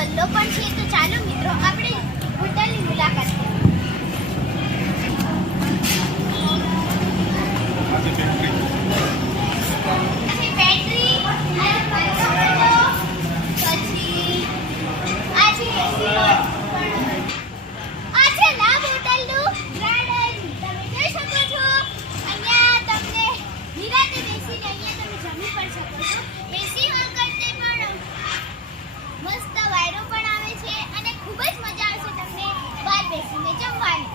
ગલ્લો પણ છે. તો ચાલો મિત્રો આપણે હોટલની મુલાકાત કરીએ. પેન્ટ્રી પછી આ છે લાભ હોટલનું ગાર્ડન. તમે જોઈ શકો છો અહીંયા તમને નિરાંતે બેસીને અહીંયા તમે જમી પણ શકો છો. એસી વખતે પણ મસ્ત વાયરો પણ આવે છે અને ખૂબ જ મજા આવશે તમને બહાર બેસીને જમવાની.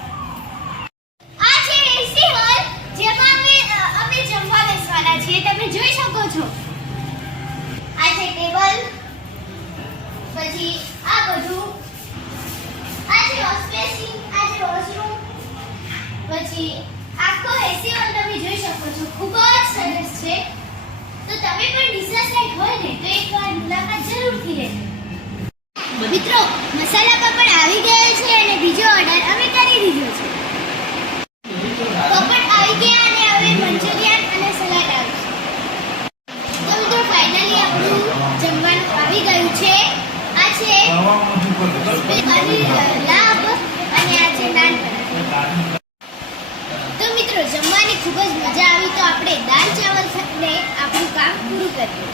આ છે એસી હોલ જેમાં અમે જમવા બેસવાના છીએ. તમે જોઈ શકો છો આ છે ટેબલ, પછી આ બધું, આ છે વોશબેસિન, આ છે વોશરૂમ, પછી આખો એસી હોલ તમે જોઈ શકો છો. ખૂબ જ સરસ છે. તો તમે પણ ડિઝર્ટ સાઈડ હોય ને તો એકવાર મુલાકાત જરૂરથી લેજો. મિત્રો મસાલા પાપડ આવી ગયા છે અને બીજો ઓર્ડર અમે કરી દીધો છે. પાપડ આવી ગયા અને હવે મંચુરિયન અને સલાડ આવશે. તો મિત્રો ફાઇનલી આપણું જમવાનું આવી ગયું છે. આ છે લાભ અને આ છે નાન. તો મિત્રો જમવાની ખૂબ જ મજા આવી. તો આપણે દાળ ચાવલ સાથે આપણું કામ પૂરું કરીએ.